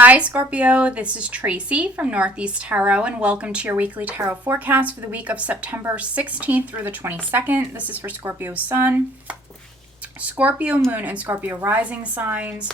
Hi Scorpio, this is Tracy from Northeast Tarot and welcome to your weekly tarot forecast for the week of September 16th through the 22nd. This is for Scorpio Sun, Scorpio Moon, and Scorpio Rising signs.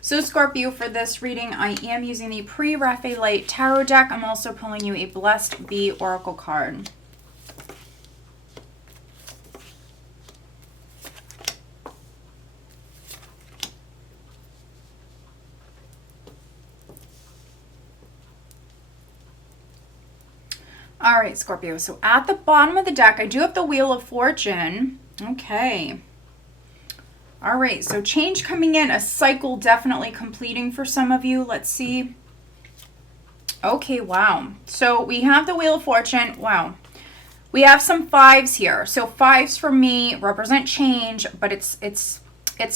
So Scorpio, for this reading, I am using the Pre-Raphaelite Tarot deck. I'm also pulling you a Blessed Bee Oracle card. All right, Scorpio, so at the bottom of the deck, I do have the Wheel of Fortune. Okay. All right, so change coming in, a cycle definitely completing for some of you. Let's see. Okay, wow. So we have the Wheel of Fortune. Wow. We have some fives here. So fives for me represent change, but it's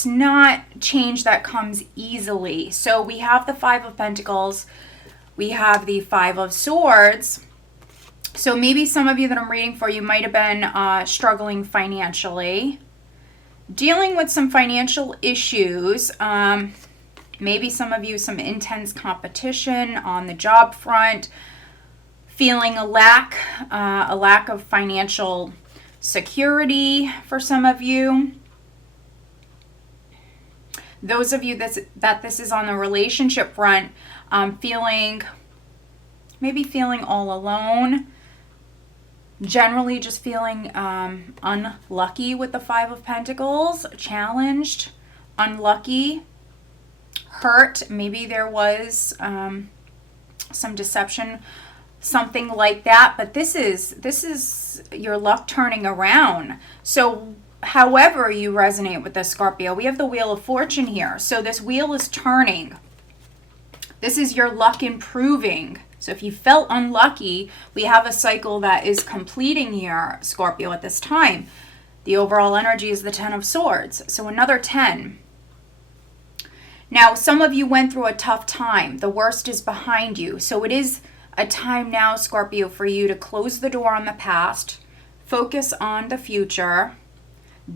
not change that comes easily. So we have the Five of Pentacles. We have the Five of Swords. So maybe some of you that I'm reading for you might have been struggling financially, dealing with some financial issues. Maybe some of you, some intense competition on the job front, feeling a lack of financial security for some of you. Those of you that this is on the relationship front, maybe feeling all alone. Generally just feeling unlucky with the Five of Pentacles, challenged, unlucky, hurt. Maybe there was some deception, something like that. But this is your luck turning around. So however you resonate with this, Scorpio, we have the Wheel of Fortune here. So this wheel is turning. This is your luck improving. So if you felt unlucky, we have a cycle that is completing here, Scorpio, at this time. The overall energy is the Ten of Swords. So another 10. Now, some of you went through a tough time. The worst is behind you. So it is a time now, Scorpio, for you to close the door on the past, focus on the future.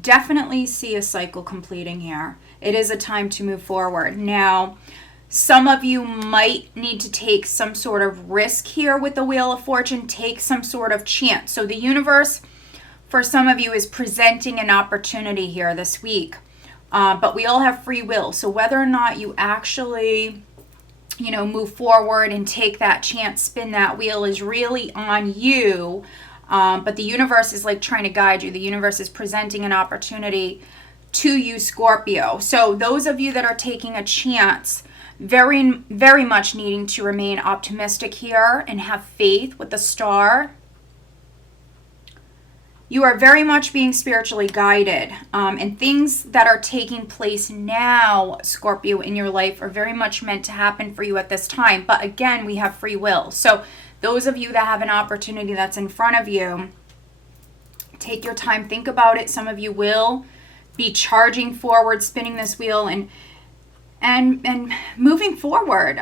Definitely see a cycle completing here. It is a time to move forward. Now, some of you might need to take some sort of risk here with the Wheel of Fortune, take some sort of chance. So the universe, for some of you, is presenting an opportunity here this week. But we all have free will. So whether or not you actually, move forward and take that chance, spin that wheel, is really on you. But the universe is like trying to guide you. The universe is presenting an opportunity to you, Scorpio. So those of you that are taking a chance, very, very much needing to remain optimistic here and have faith with the star. You are very much being spiritually guided. And things that are taking place now, Scorpio, in your life are very much meant to happen for you at this time. But again, we have free will. So those of you that have an opportunity that's in front of you, take your time, think about it. Some of you will be charging forward, spinning this wheel and moving forward.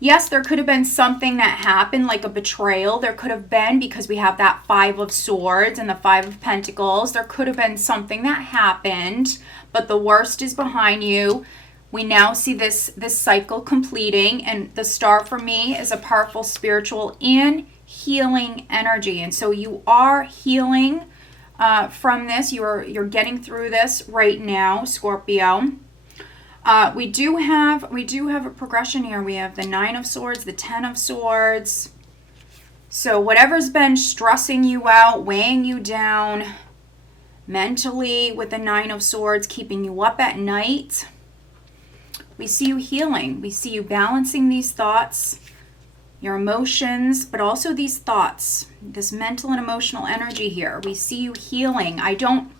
Yes, there could have been something that happened, like a betrayal. There could have been, because we have that Five of Swords and the Five of Pentacles. There could have been something that happened, but the worst is behind you. We now see this cycle completing, and the star for me is a powerful spiritual and healing energy. And so you are healing from this. You're getting through this right now, Scorpio. We do have a progression here. We have the Nine of Swords, the Ten of Swords. So whatever's been stressing you out, weighing you down mentally with the Nine of Swords, keeping you up at night, we see you healing. We see you balancing these thoughts, your emotions, but also these thoughts, this mental and emotional energy here. We see you healing. I don't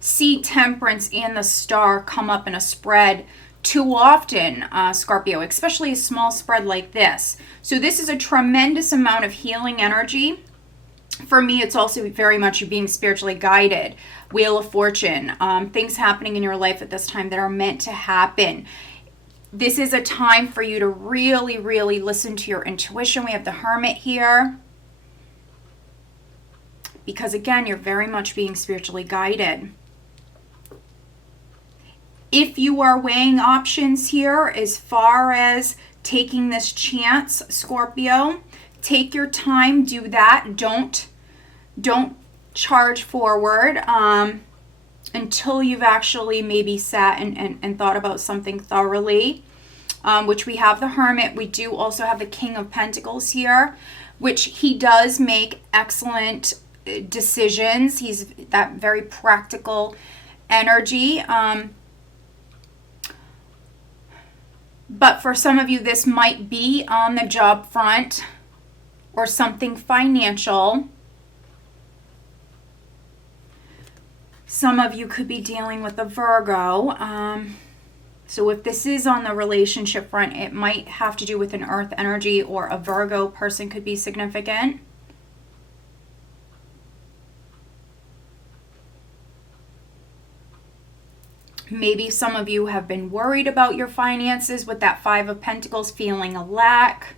see Temperance and the Star come up in a spread too often, Scorpio, especially a small spread like this. So this is a tremendous amount of healing energy. For me, it's also very much you being spiritually guided. Wheel of Fortune, things happening in your life at this time that are meant to happen. This is a time for you to really, really listen to your intuition. We have the Hermit here. Because again, you're very much being spiritually guided. If you are weighing options here as far as taking this chance, Scorpio, take your time, do that. Don't charge forward until you've actually maybe sat and thought about something thoroughly, which we have the Hermit. We do also have the King of Pentacles here, which he does make excellent decisions. He's that very practical energy. But for some of you, this might be on the job front or something financial. Some of you could be dealing with a Virgo. So if this is on the relationship front, it might have to do with an earth energy, or a Virgo person could be significant. Maybe some of you have been worried about your finances with that Five of Pentacles, feeling a lack,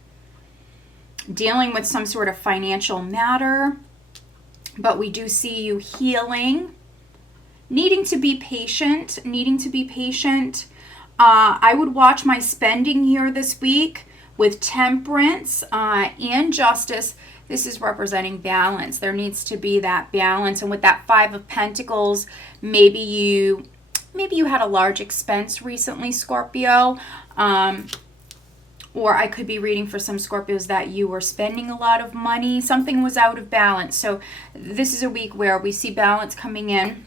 dealing with some sort of financial matter. But we do see you healing, needing to be patient. I would watch my spending here this week with Temperance and Justice. This is representing balance. There needs to be that balance. And with that Five of Pentacles, maybe you had a large expense recently, Scorpio. Or I could be reading for some Scorpios that you were spending a lot of money. Something was out of balance. So this is a week where we see balance coming in.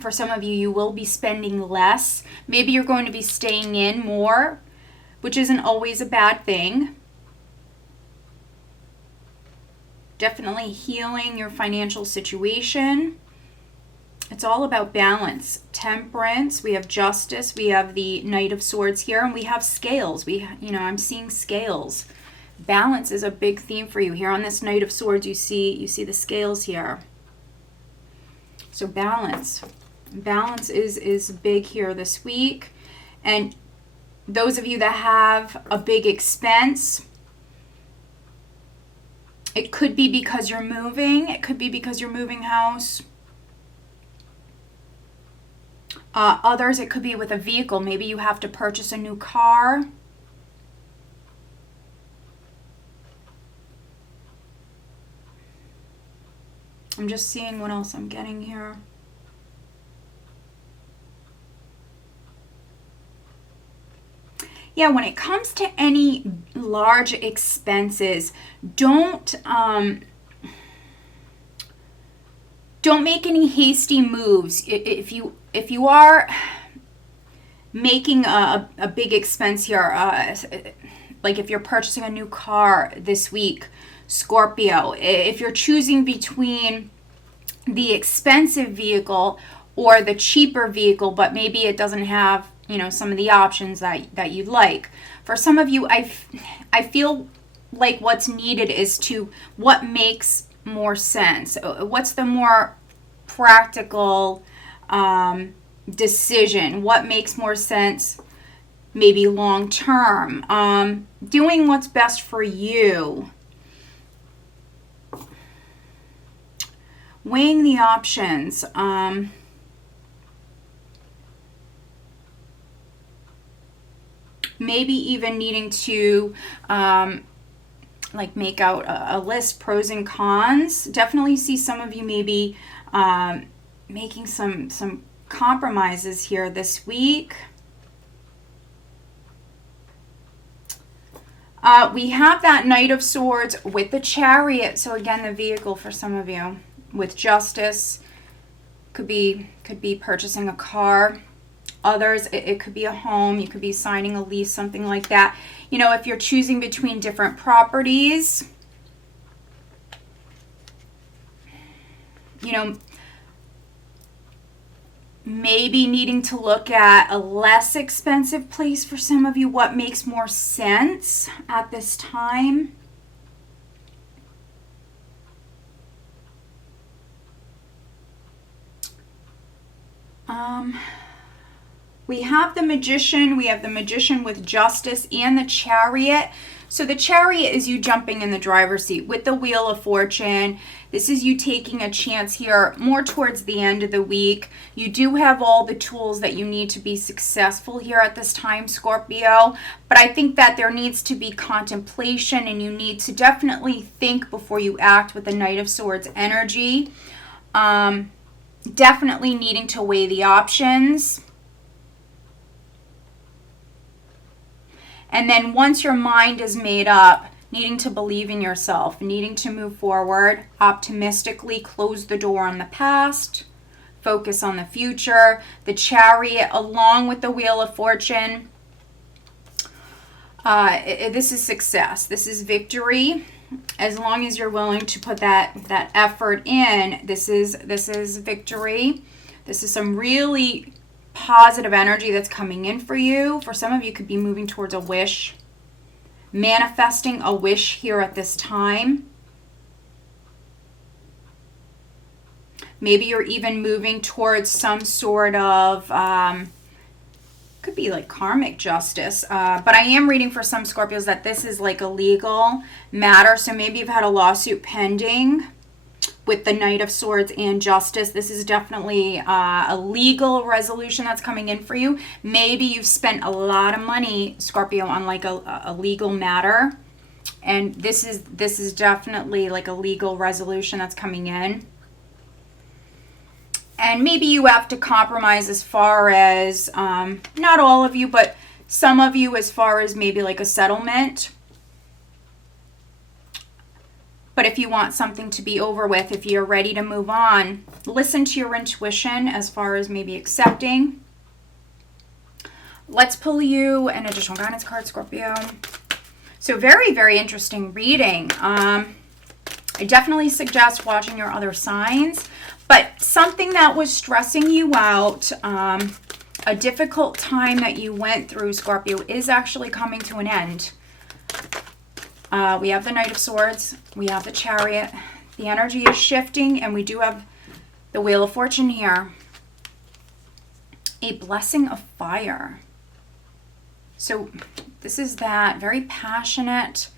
For some of you, you will be spending less. Maybe you're going to be staying in more, which isn't always a bad thing. Definitely healing your financial situation. It's all about balance. Temperance, we have Justice, we have the Knight of Swords here, and we have Scales. I'm seeing Scales. Balance is a big theme for you. Here on this Knight of Swords, you see the Scales here. So balance. Balance is big here this week. And those of you that have a big expense, it could be because you're moving. It could be because you're moving house. Others, it could be with a vehicle. Maybe you have to purchase a new car. I'm just seeing what else I'm getting here. Yeah, when it comes to any large expenses, don't make any hasty moves. If you are making a big expense here, like if you're purchasing a new car this week, Scorpio, if you're choosing between the expensive vehicle or the cheaper vehicle, but maybe it doesn't have, some of the options that you'd like. For some of you, I feel like what's needed is what makes more sense. What's the more practical decision? What makes more sense maybe long term? Doing what's best for you. Weighing the options. Maybe even needing to make out a list, pros and cons. Definitely see some of you maybe making some compromises here this week. We have that Knight of Swords with the Chariot. So again, the vehicle for some of you. With Justice, could be purchasing a car. Others, it could be a home. You could be signing a lease, something like that. If you're choosing between different properties, maybe needing to look at a less expensive place for some of you. What makes more sense at this time? We have the Magician. We have the Magician with Justice and the Chariot. So the Chariot is you jumping in the driver's seat with the Wheel of Fortune. This is you taking a chance here more towards the end of the week. You do have all the tools that you need to be successful here at this time, Scorpio. But I think that there needs to be contemplation, and you need to definitely think before you act with the Knight of Swords energy. Definitely needing to weigh the options. And then once your mind is made up, needing to believe in yourself, needing to move forward, optimistically close the door on the past, focus on the future. The Chariot along with the Wheel of Fortune. This is success. This is victory. As long as you're willing to put that effort in, this is victory. This is some really positive energy that's coming in for you. For some of you, could be moving towards a wish, manifesting a wish here at this time. Maybe you're even moving towards some sort of, could be like karmic justice. But I am reading for some Scorpios that this is like a legal matter. So maybe you've had a lawsuit pending with the Knight of Swords and Justice. This is definitely a legal resolution that's coming in for you. Maybe you've spent a lot of money, Scorpio, on like a legal matter. And this is definitely like a legal resolution that's coming in. And maybe you have to compromise as far as, not all of you, but some of you, as far as maybe like a settlement. But if you want something to be over with, if you're ready to move on, listen to your intuition as far as maybe accepting. Let's pull you an additional guidance card, Scorpio. So very, very interesting reading. I definitely suggest watching your other signs. But something that was stressing you out, a difficult time that you went through, Scorpio, is actually coming to an end. We have the Knight of Swords. We have the Chariot. The energy is shifting, and we do have the Wheel of Fortune here. A blessing of fire. So this is that very passionate,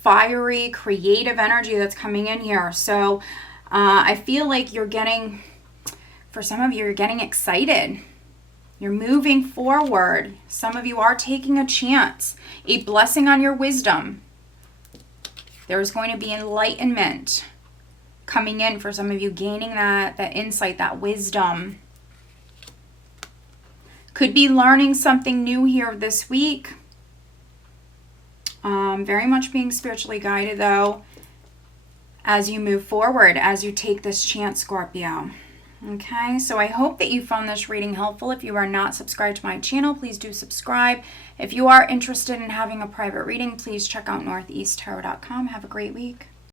fiery, creative energy that's coming in here. So I feel like you're getting, for some of you, you're getting excited. You're moving forward. Some of you are taking a chance. A blessing on your wisdom. There's going to be enlightenment coming in for some of you, gaining that insight, that wisdom. Could be learning something new here this week. Very much being spiritually guided, though, as you move forward, as you take this chance, Scorpio. Okay, so I hope that you found this reading helpful. If you are not subscribed to my channel, please do subscribe. If you are interested in having a private reading, please check out northeasttarot.com. Have a great week.